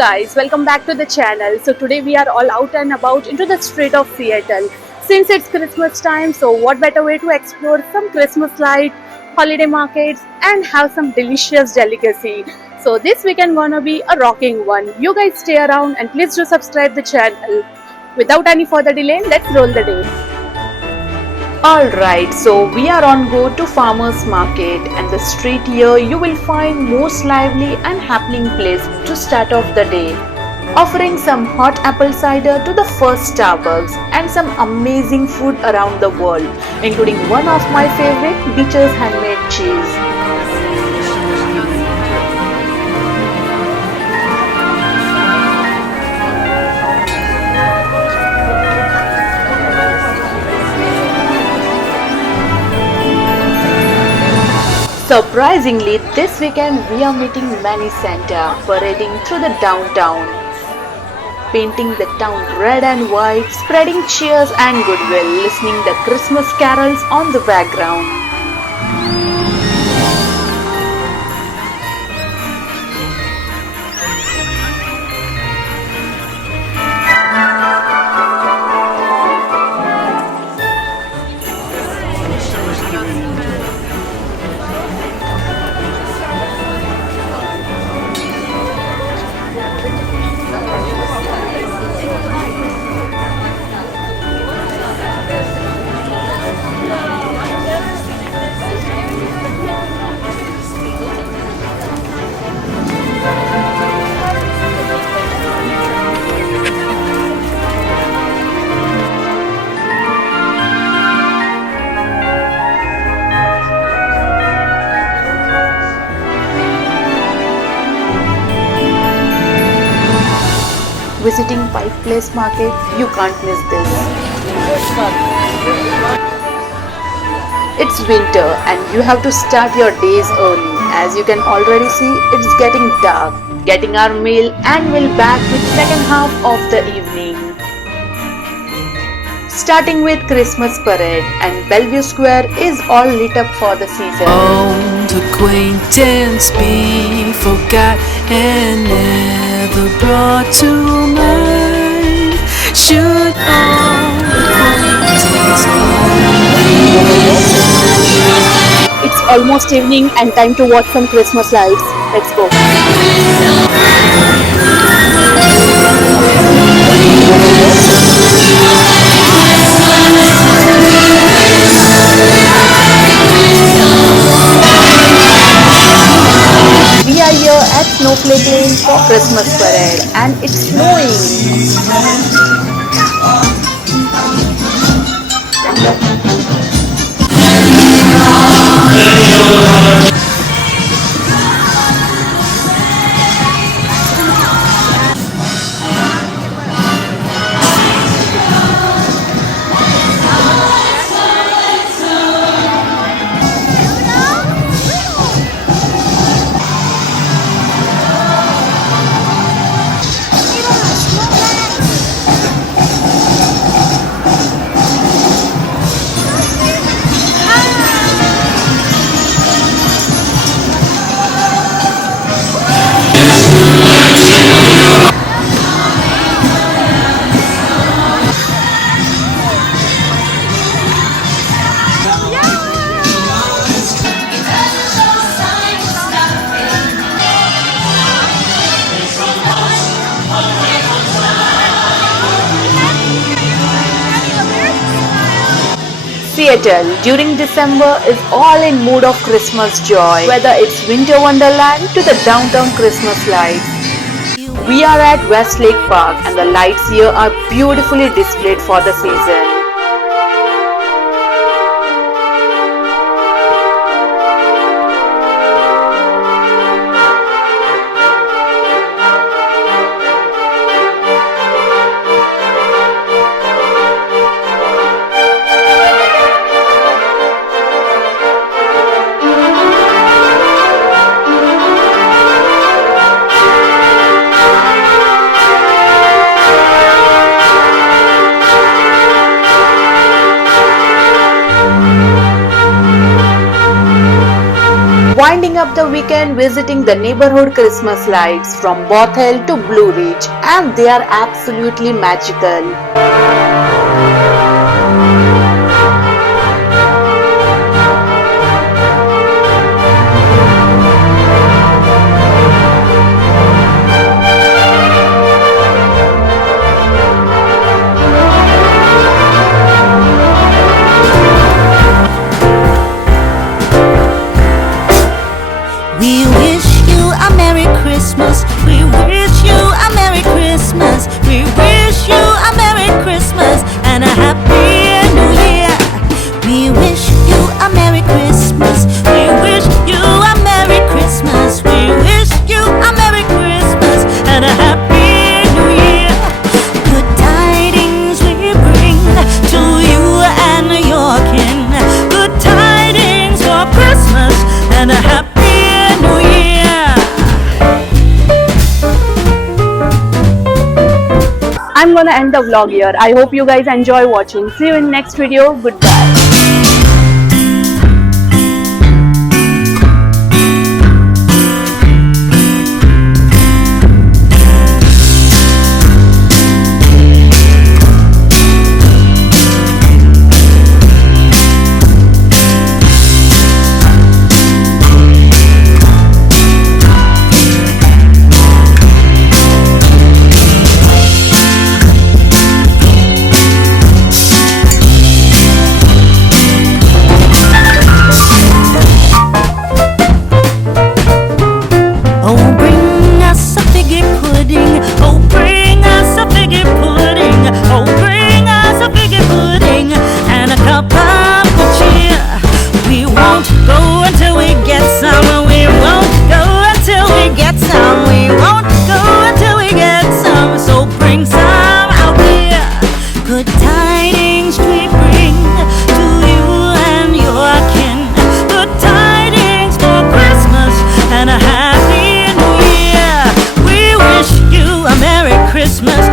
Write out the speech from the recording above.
guys, welcome back to the channel. So today we are all out and about into the street of Seattle. Since it's Christmas time, so what better way to explore some Christmas light, holiday markets and have some delicious delicacy. So this weekend gonna be a rocking one. You guys stay around and please do subscribe the channel. Without any further delay, let's roll the day. Alright, so we are on go to farmers market and the street here you will find most lively and happening place to start off the day. Offering some hot apple cider to the first Starbucks and some amazing food around the world, including one of my favorite Beecher's handmade cheese. Surprisingly, this weekend we are meeting many Santa parading through the downtown, painting the town red and white, spreading cheers and goodwill, listening the Christmas carols on the background. Visiting Pike Place Market, you can't miss this. It's winter and you have to start your days early. As you can already see, it's getting dark. Getting our meal and we'll back with second half of the evening. Starting with Christmas Parade and Bellevue Square is all lit up for the season. Old acquaintance be forgot and never brought to mind. Should old acquaintance It's almost evening and time to watch some Christmas lights. Let's go. We are here at Snowflake Lane for Christmas Parade and it's snowing. Seattle during December is all in mood of Christmas joy, whether it's winter wonderland to the downtown Christmas lights. We are at Westlake Park and the lights here are beautifully displayed for the season. ending up the weekend visiting the neighborhood Christmas lights from Patel to Blue Ridge, and they are absolutely magical. We wish you a Merry Christmas. We wish you a Merry Christmas. We wish you a Merry Christmas and a Happy New Year. We wish you a Merry Christmas. We wish you a Merry Christmas. We wish you a Merry Christmas and a Happy New Year. Good tidings we bring to you and your kin. Good tidings for Christmas and a Happy New Year. I'm gonna end the vlog here. I hope you guys enjoy watching. See you in next video. Goodbye. Christmas